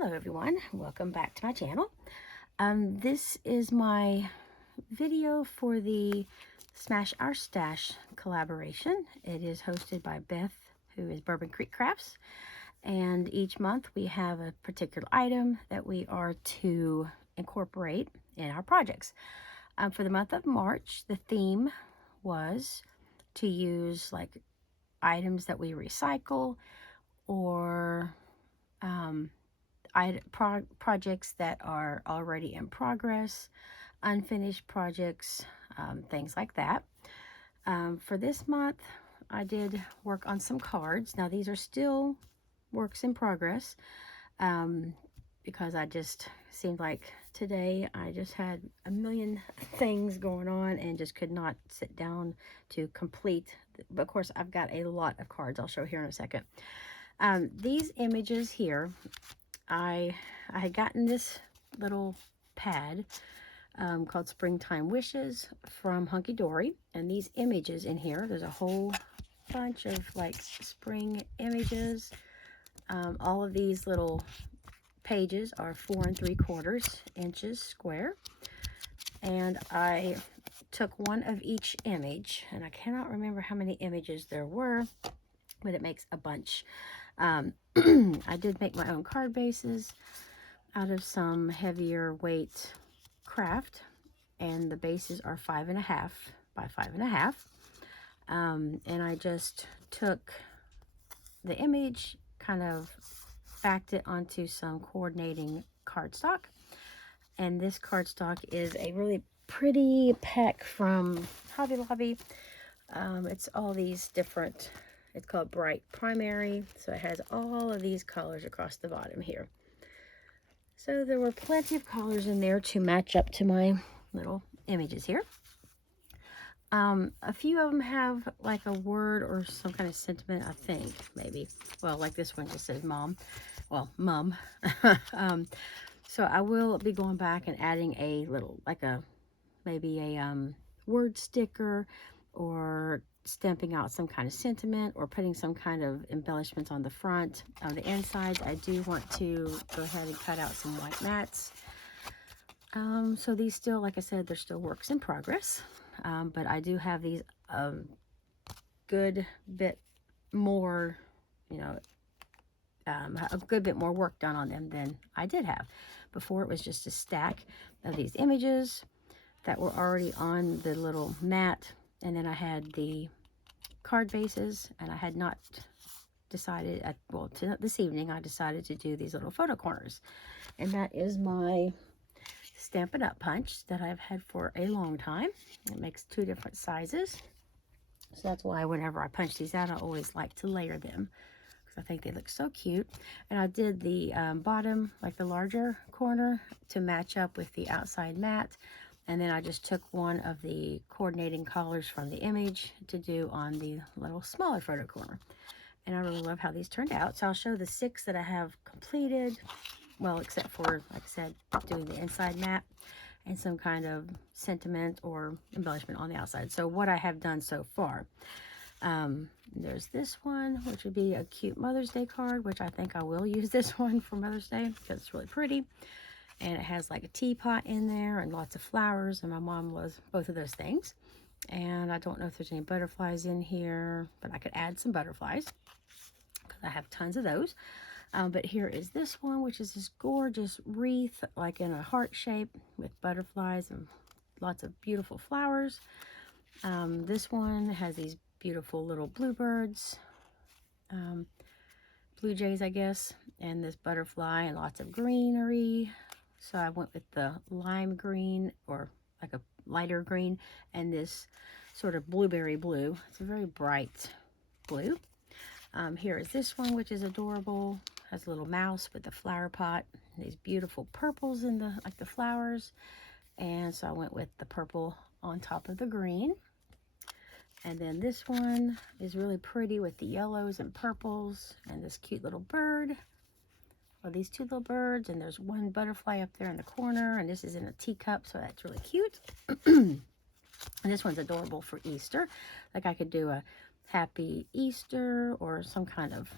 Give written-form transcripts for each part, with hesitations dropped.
Hello everyone, welcome back to my channel. This is my video for the Smash Our Stash collaboration. It is hosted by Beth, who is Bourbon Creek Crafts, and each month we have a particular item that we are to incorporate in our projects. For the month of March, the theme was to use like items that we recycle or projects that are already in progress, unfinished projects, things like that. For this month, I did work on some cards. Now these are still works in progress because I just seemed like today I just had a million things going on and just could not sit down to complete. But of course, I've got a lot of cards I'll show here in a second. These images here, I had gotten this little pad called Springtime Wishes from Hunky Dory, and these images in here, there's a whole bunch of like spring images. All of these little pages are 4 3/4 inches square, and I took one of each image, and I cannot remember how many images there were, but it makes a bunch. I did make my own card bases out of some heavier weight craft, and the bases are 5.5 by 5.5. And I just took the image, kind of backed it onto some coordinating cardstock, and this cardstock is a really pretty pack from Hobby Lobby. It's all these different, it's called Bright Primary, so it has all of these colors across the bottom here. So there were plenty of colors in there to match up to my little images here. A few of them have like a word or some kind of sentiment, I think, maybe. Well, like this one just says mom. Well, mum. So I will be going back and adding a little, like maybe a word sticker, or stamping out some kind of sentiment, or putting some kind of embellishments on the front. On the insides, I do want to go ahead and cut out some white mats. So these still, like I said, they're still works in progress. But I do have these good bit more, a good bit more work done on them than I did have. Before it was just a stack of these images that were already on the little mat, and then I had the card bases, and I had not decided, this evening I decided to do these little photo corners, and that is my Stampin' Up punch that I've had for a long time. It makes 2 different sizes, so that's why whenever I punch these out, I always like to layer them, because I think they look so cute. And I did the bottom, like the larger corner, to match up with the outside mat, and then I just took one of the coordinating colors from the image to do on the little smaller photo corner. And I really love how these turned out. So I'll show the 6 that I have completed, well, except for, like I said, doing the inside mat and some kind of sentiment or embellishment on the outside. So what I have done so far, there's this one, which would be a cute Mother's Day card, which I think I will use this one for Mother's Day because it's really pretty. And it has like a teapot in there and lots of flowers, and my mom loves both of those things. And I don't know if there's any butterflies in here, but I could add some butterflies because I have tons of those. But here is this one, which is this gorgeous wreath, like in a heart shape with butterflies and lots of beautiful flowers. This one has these beautiful little bluebirds, blue jays, I guess, and this butterfly and lots of greenery. So I went with the lime green, or like a lighter green, and this sort of blueberry blue. It's a very bright blue. Here is this one, which is adorable. Has a little mouse with a flower pot. These beautiful purples in the, like the flowers. And so I went with the purple on top of the green. And then this one is really pretty with the yellows and purples and this cute little bird. Well, these 2 little birds, and there's one butterfly up there in the corner, and this is in a teacup, so that's really cute. And this one's adorable for Easter. Like I could do a Happy Easter or some kind of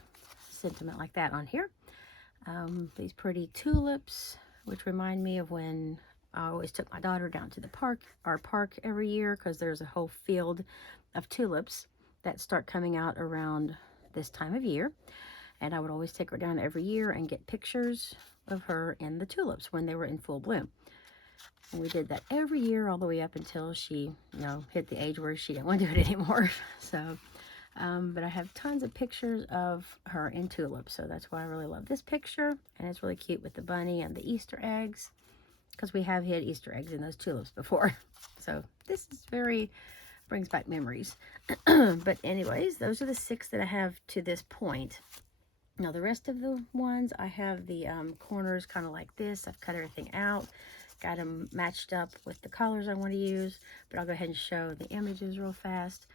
sentiment like that on here. These pretty tulips, which remind me of when I always took my daughter down to the park, our park every year, because there's a whole field of tulips that start coming out around this time of year. And I would always take her down every year and get pictures of her in the tulips when they were in full bloom. And we did that every year all the way up until she, hit the age where she didn't want to do it anymore. So, but I have tons of pictures of her in tulips. So that's why I really love this picture. And it's really cute with the bunny and the Easter eggs, because we have hid Easter eggs in those tulips before. So this is brings back memories. But anyways, those are the 6 that I have to this point. Now the rest of the ones, I have the corners kind of like this. I've cut everything out, got them matched up with the colors I want to use, but I'll go ahead and show the images real fast.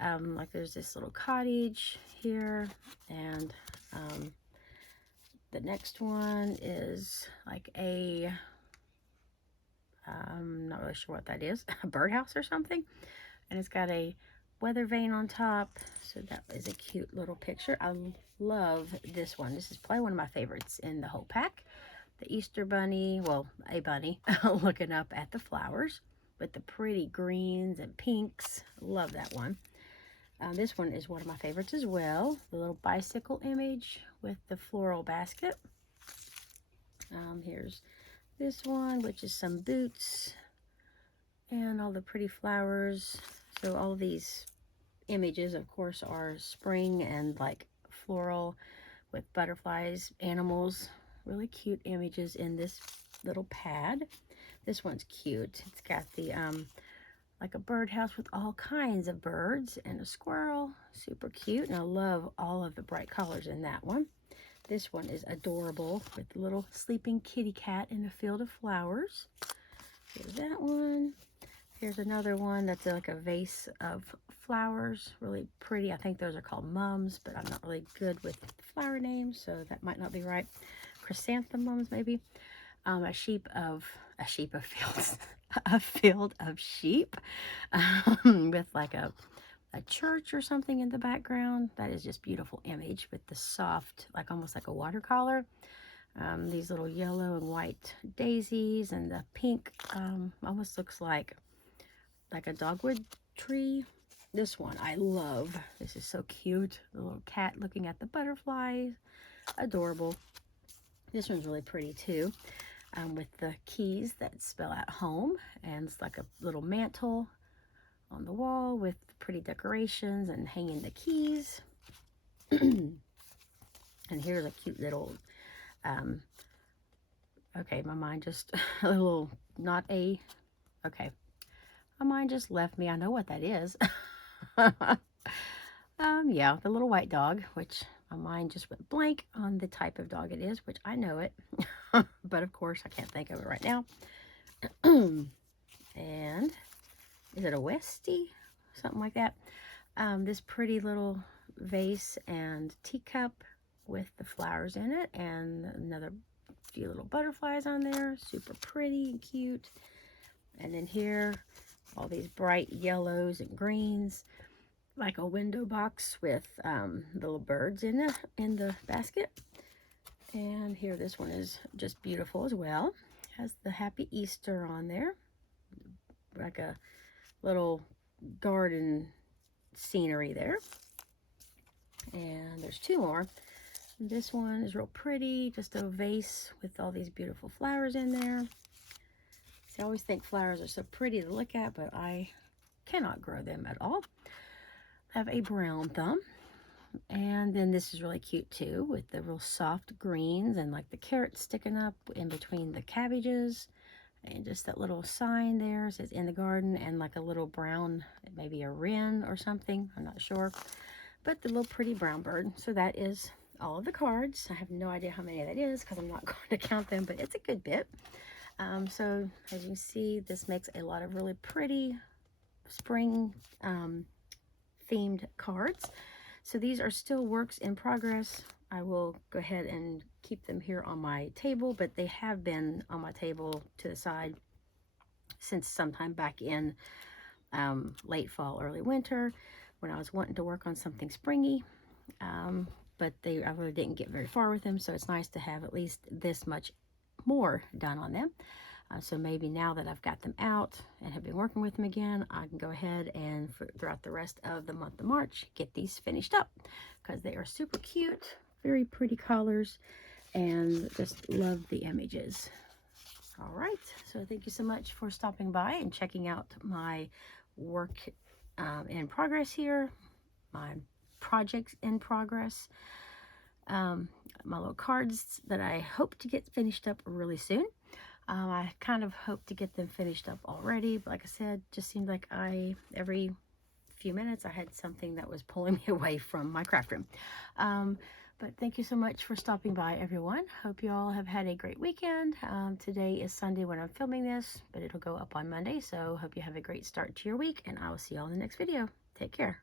Like there's this little cottage here, and the next one is like I'm not really sure what that is, a birdhouse or something, and it's got a weather vane on top. So that is a cute little picture. I love this one. This is probably one of my favorites in the whole pack. The Easter bunny, well, a bunny looking up at the flowers with the pretty greens and pinks. Love that one. This one is one of my favorites as well. The little bicycle image with the floral basket. Here's this one, which is some boots and all the pretty flowers. So all of these images, of course, are spring and like floral with butterflies, animals. Really cute images in this little pad. This one's cute. It's got the like a birdhouse with all kinds of birds and a squirrel. Super cute, and I love all of the bright colors in that one. This one is adorable with the little sleeping kitty cat in a field of flowers. Here's that one. Here's another one that's like a vase of flowers. Really pretty. I think those are called mums, but I'm not really good with flower names, so that might not be right. Chrysanthemums, maybe. A field of sheep with like a church or something in the background. That is just beautiful image with the soft, like almost like a watercolor. These little yellow and white daisies, and the pink almost looks like a dogwood tree. This one I love. This is so cute. The little cat looking at the butterflies. Adorable. This one's really pretty too, with the keys that spell out home, and it's like a little mantle on the wall with pretty decorations and hanging the keys. And here's a cute little okay, my mind just okay, my mind just left me. I know what that is. Yeah, the little white dog, which my mind just went blank on the type of dog it is, which I know it. But of course I can't think of it right now. And is it a Westie? Something like that. This pretty little vase and teacup with the flowers in it, and another few little butterflies on there. Super pretty and cute. And then here, all these bright yellows and greens, like a window box with little birds in the basket. And here, this one is just beautiful as well. Has the Happy Easter on there, like a little garden scenery there. And there's 2 more. This one is real pretty, just a vase with all these beautiful flowers in there. See, I always think flowers are so pretty to look at, but I cannot grow them at all. I have a brown thumb. And then this is really cute too, with the real soft greens and like the carrots sticking up in between the cabbages. And just that little sign there says in the garden, and like a little brown, maybe a wren or something, I'm not sure. But the little pretty brown bird. So that is all of the cards. I have no idea how many that is because I'm not going to count them, but it's a good bit. So as you can see, this makes a lot of really pretty spring themed cards. So these are still works in progress. I will go ahead and keep them here on my table, but they have been on my table to the side since sometime back in late fall, early winter, when I was wanting to work on something springy. but I really didn't get very far with them, so it's nice to have at least this much more done on them. So maybe now that I've got them out and have been working with them again, I can go ahead and throughout the rest of the month of March, get these finished up because they are super cute, very pretty colors, and just love the images. All right, so thank you so much for stopping by and checking out my work in progress here, my projects in progress, my little cards that I hope to get finished up really soon. I kind of hope to get them finished up already, but like I said, just seemed like every few minutes I had something that was pulling me away from my craft room. But thank you so much for stopping by, everyone. Hope you all have had a great weekend. Today is Sunday when I'm filming this, but it'll go up on Monday, so hope you have a great start to your week, and I will see you all in the next video. Take care.